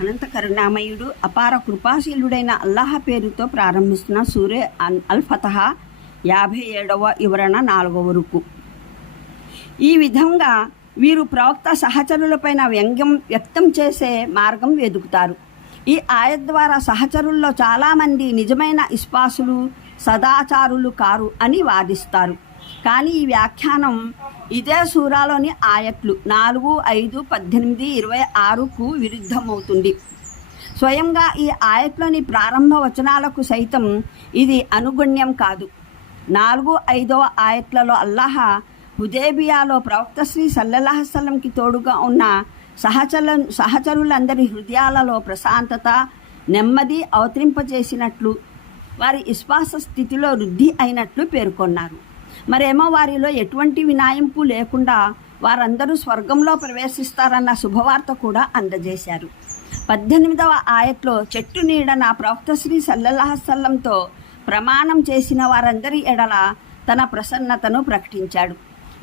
అనంత కరుణామయుడు అపార కృపాశీలుడైన అల్లాహ్ పేరుతో ప్రారంభిస్తున్న సూర్య అల్ ఫతహ యాభై ఏడవ వివరణ నాలుగవ వరకు. ఈ విధంగా వీరు ప్రవక్త సహచరులపైన వ్యంగ్యం వ్యక్తం చేసే మార్గం వెతుకుతారు ఈ ఆయ ద్వారా సహచరుల్లో చాలామంది నిజమైన ఇస్పాసులు సదాచారులు కారు అని వాదిస్తారు. కానీ ఈ వ్యాఖ్యానం ఇదే సూరాలోని ఆయట్లు నాలుగు ఐదు పద్దెనిమిది ఇరవై ఆరుకు విరుద్ధమవుతుంది. స్వయంగా ఈ ఆయట్లోని ప్రారంభ వచనాలకు సైతం ఇది అనుగుణ్యం కాదు. నాలుగు ఐదవ ఆయట్లలో అల్లాహ హుదేబియాలో ప్రవక్త శ్రీ సల్లల్లాహసల్లంకి తోడుగా ఉన్న సహచర సహచరులందరి హృదయాలలో ప్రశాంతత నెమ్మది అవతరింపజేసినట్లు వారి విశ్వాస స్థితిలో వృద్ధి అయినట్లు పేర్కొన్నారు. మరేమో వారిలో ఎటువంటి వినాయింపు లేకుండా వారందరూ స్వర్గంలో ప్రవేశిస్తారన్న శుభవార్త కూడా అందజేశారు. పద్దెనిమిదవ ఆయట్లో చెట్టు నీడన ప్రవక్త శ్రీ సల్లల్లాహసల్లంతో ప్రమాణం చేసిన వారందరి ఎడల తన ప్రసన్నతను ప్రకటించాడు.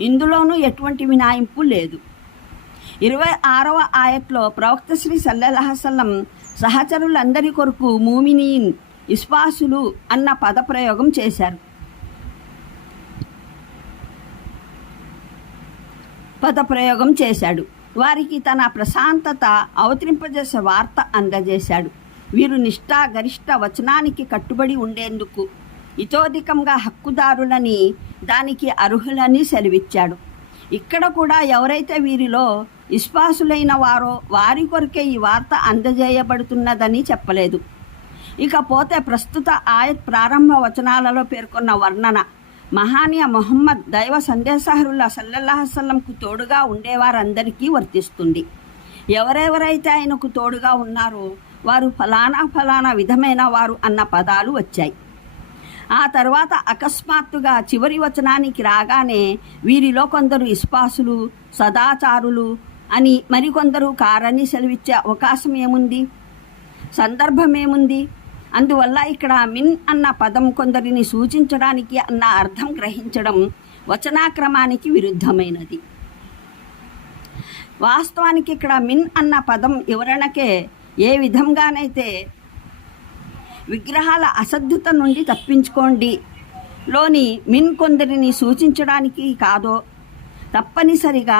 ఇందులోనూ ఎటువంటి వినాయింపు లేదు. ఇరవై ఆరవ ఆయట్లో ప్రవక్త శ్రీ సల్లల్లాహసల్లం సహచరులందరి కొరకు మూమినీన్ ఇస్వాసులు అన్న పదప్రయోగం చేశారు. పదప్రయోగం చేశాడు. వారికి తన ప్రశాంతత అవతరింపజేసే వార్త అందజేశాడు. వీరు నిష్ఠా గరిష్ట వచనానికి కట్టుబడి ఉండేందుకు ఇతోధికంగా హక్కుదారులని దానికి అర్హులని సెలవిచ్చాడు. ఇక్కడ కూడా ఎవరైతే వీరిలో విశ్వాసులైన వారో వారి కొరకే ఈ వార్త అందజేయబడుతున్నదని చెప్పలేదు. ఇకపోతే ప్రస్తుత ఆయత్ ప్రారంభ వచనాలలో పేర్కొన్న వర్ణన మహానీయ మొహమ్మద్ దైవ సందేశహరుల సల్లల్లాహసల్లంకు తోడుగా ఉండేవారందరికీ వర్తిస్తుంది. ఎవరెవరైతే ఆయనకు తోడుగా ఉన్నారో వారు ఫలానా ఫలానా విధమైన వారు అన్న పదాలు వచ్చాయి. ఆ తర్వాత అకస్మాత్తుగా చివరి వచనానికి రాగానే వీరిలో కొందరు ఇస్పాసులు సదాచారులు అని మరికొందరు కారని సెలవిచ్చే అవకాశం ఏముంది? సందర్భం ఏముంది? అందువల్ల ఇక్కడ మిన్ అన్న పదం కొందరిని సూచించడానికి అన్న అర్థం గ్రహించడం వచనాక్రమానికి విరుద్ధమైనది. వాస్తవానికి ఇక్కడ మిన్ అన్న పదం వివరణకే ఏ విధంగానైతే విగ్రహాల అసద్ధత నుండి తప్పించుకోండి లోని మిన్ కొందరిని సూచించడానికి కాదో తప్పనిసరిగా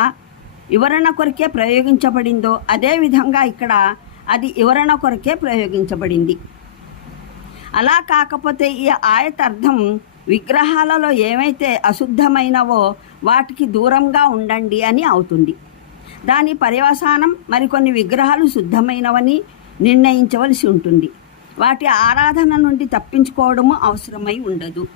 వివరణ కొరకే ప్రయోగించబడిందో అదేవిధంగా ఇక్కడ అది వివరణ కొరకే ప్రయోగించబడింది. అలా కాకపోతే ఈ ఆయత అర్థం విగ్రహాలలో ఏమైతే అశుద్ధమైనవో వాటికి దూరంగా ఉండండి అని అవుతుంది. దాని పర్యవసానం మరికొన్ని విగ్రహాలు శుద్ధమైనవని నిర్ణయించవలసి ఉంటుంది. వాటి ఆరాధన నుండి తప్పించుకోవడము అవసరమై ఉండదు.